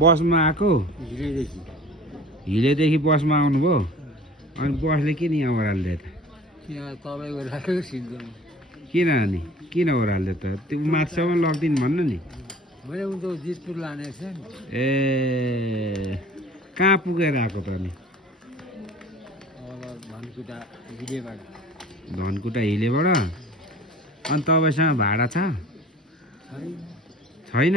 बसमा आएको हिलेदेखि बसमा आउनुभयो अनि बसले किन यहाँ ओह्राल्दै त किन अनि किन ओह्राल्दै त त्यो माथिसम्म लग्दिन भन्न नि ए कहाँ पुगेर आएको त अनि धनकुटा हिलेबाट अनि तपाईँसँग भाडा छ छैन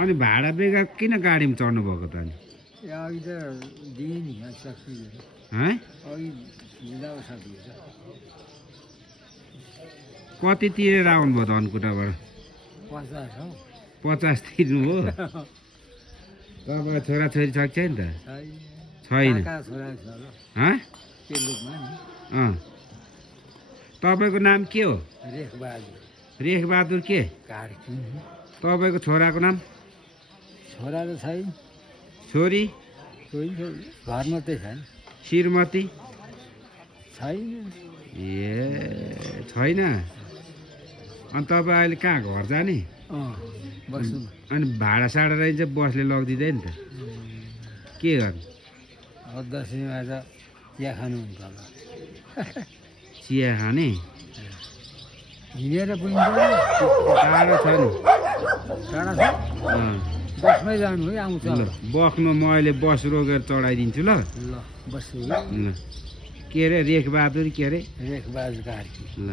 अनि भाडा बेगर किन गाडीमा चढ्नु भएको त अनि कति तिरेर आउनुभयो धनकुटाबाट 50 तिर्नु हो तपाईँ छोराछोरी छ कि छैन त छैन तपाईँको नाम के हो रेखबहादुर के तपाईँको छोराको नाम छोरा त छैन छोरी घरमा चाहिँ छैन श्रीमती छैन ए छैन अनि तपाईँ अहिले कहाँ घर जाने बस्नु अनि भाडा साडा रहेछ बसले लगिदिँदैन त के गर्नु दसैँमा त चिया खानुहुन्छ होला चिया खाने हिँडेर पुगिन्छ टाढो छ नि टाढा छ बसमै जानु है आउँछ ल बस्नु म अहिले बस रोकेर चढाइदिन्छु ल ल बस्नु ल के अरे रेखबहादुर के अरे रेखबहादुर कार्की ल